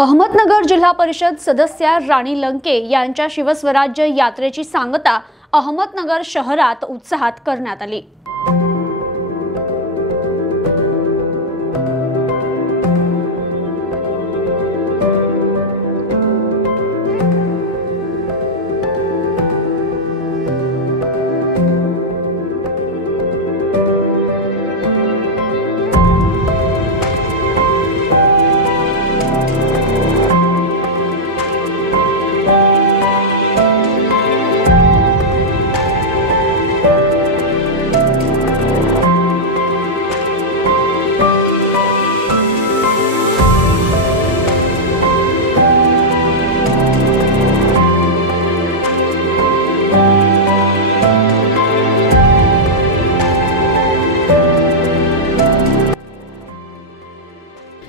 अहमदनगर जिल्हा परिषद सदस्य राणी लंके यांच्या शिवस्वराज्य यात्रेची सांगता अहमदनगर शहरात उत्साहात करण्यात आली।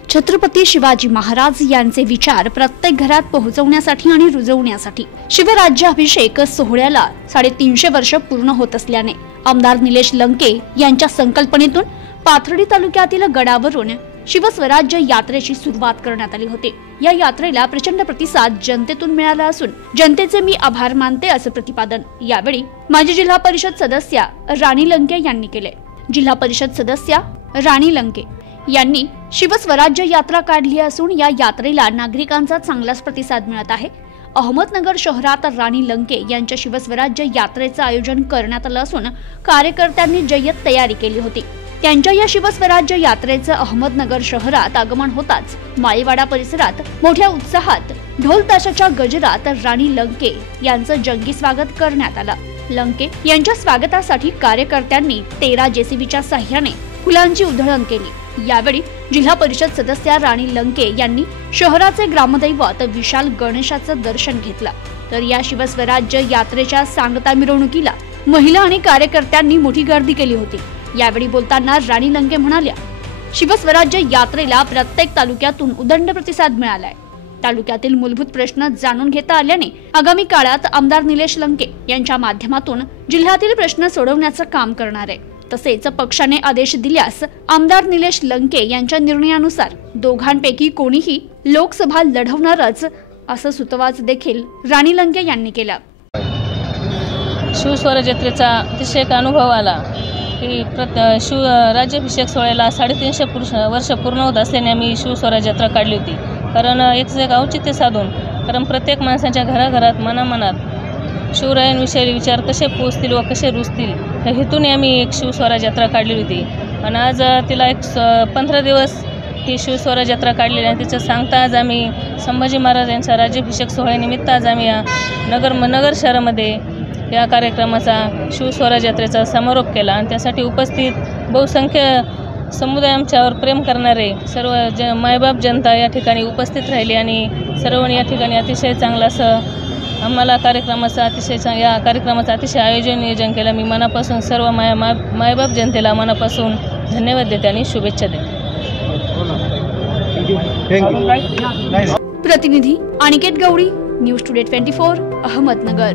छत्रपती शिवाजी महाराज यांचे विचार प्रत्येक घरात पोहोचवण्यासाठी आणि रुजवण्यासाठी शिवराज्याभिषेक सोहळ्याला 350 वर्ष पूर्ण होत असल्याने आमदार निलेश लंके यांच्या संकल्पनेतून पाथर्डी तालुक्यातील गडावरून शिवस्वराज्य यात्रेची सुरुवात करण्यात आली होती। या यात्रेला प्रचंड प्रतिसाद जनतेतून मिळाला असून जनतेचे मी आभार मानते असे प्रतिपादन यावेळी माजी जिल्हा परिषद सदस्य राणी लंके यांनी केले। जिल्हा परिषद सदस्य राणी लंके यांनी शिवस्वराज्य यात्रा काढली असून या यात्रेला नागरिकांचा चांगलाच प्रतिसाद मिळत आहे। अहमदनगर शहरात राणी लंके यांच्या शिवस्वराज्य यात्रेचे आयोजन करण्यात आले असून कार्यकर्त्यांनी जय्यत तयारी केली होती। त्यांच्या या शिवस्वराज्य यात्रेचे अहमदनगर शहरात आगमन होताच माळीवाडा परिसरात मोठ्या उत्साहात ढोल ताशाच्या गजरात राणी लंके यांचे जंगी स्वागत करण्यात आले। लंके यांच्या स्वागतासाठी कार्यकर्त्यांनी 13 जेसीबीच्या सहाय्याने फुलांची उधळण केली। यावेळी जिल्हा परिषद सदस्य राणी लंके यांनी शहराचे ग्रामदैवत विशाल गणेशाचं दर्शन घेतलं। तर या शिवस्वराज्य यात्रेच्या सांगता मिरवणुकीला महिला आणि कार्यकर्त्यांनी मोठी गर्दी केली होती। यावेळी बोलताना राणी लंके म्हणाल्या, शिवस्वराज्य यात्रेला प्रत्येक तालुक्यातून उदंड प्रतिसाद मिळालाय। तालुक्यातील मूलभूत प्रश्न जाणून घेता आल्याने आगामी काळात आमदार निलेश लंके यांच्या माध्यमातून जिल्ह्यातील प्रश्न सोडवण्याचं काम करणार आहे। तसेच पक्षाने आदेश दिल्यास आमदार निलेश लंके यांच्या निर्णयानुसार दोघांपैकी कोणीही लोकसभा लढवणारच असं सुतवाच देखील राणी लंके यांनी केला। शिवस्वराज्य यात्रेचा अतिशय अनुभव आला की राज्याभिषेक सोहळ्याला 350 वर्ष पूर्ण होत असल्याने आम्ही शिवस्वराज्य यात्रा काढली होती। कारण एक औचित्य साधून, कारण प्रत्येक माणसाच्या घराघरात मनामनात शिवरायांविषयी विचार कसे पोचतील व कसे रुजतील या हेतूने आम्ही एक शिवस्वराज्य यात्रा काढली होती। आणि आज तिला 15 दिवस ही शिवस्वराज्य यात्रा काढलेली आहे। तिचं सांगता आज आम्ही संभाजी महाराज यांच्या राज्याभिषेक सोहळ्यानिमित्त आज आम्ही या नगर शहरामध्ये या कार्यक्रमाचा शिवस्वराज्य यात्रेचा समारोप केला। आणि त्यासाठी उपस्थित बहुसंख्य समुदाय आमच्यावर प्रेम करणारे सर्व मायबाप जनता या ठिकाणी उपस्थित राहिली आणि सर्वांनी या ठिकाणी अतिशय चांगलं असं आम्हाला या कार्यक्रमाचं अतिशय नियोजन केलं। मी मनापासून सर्व मायबाप जनतेला मनापासून धन्यवाद देते आणि शुभेच्छा देते। प्रतिनिधी अनिकेत गवडी, न्यूज टुडे 24 अहमदनगर।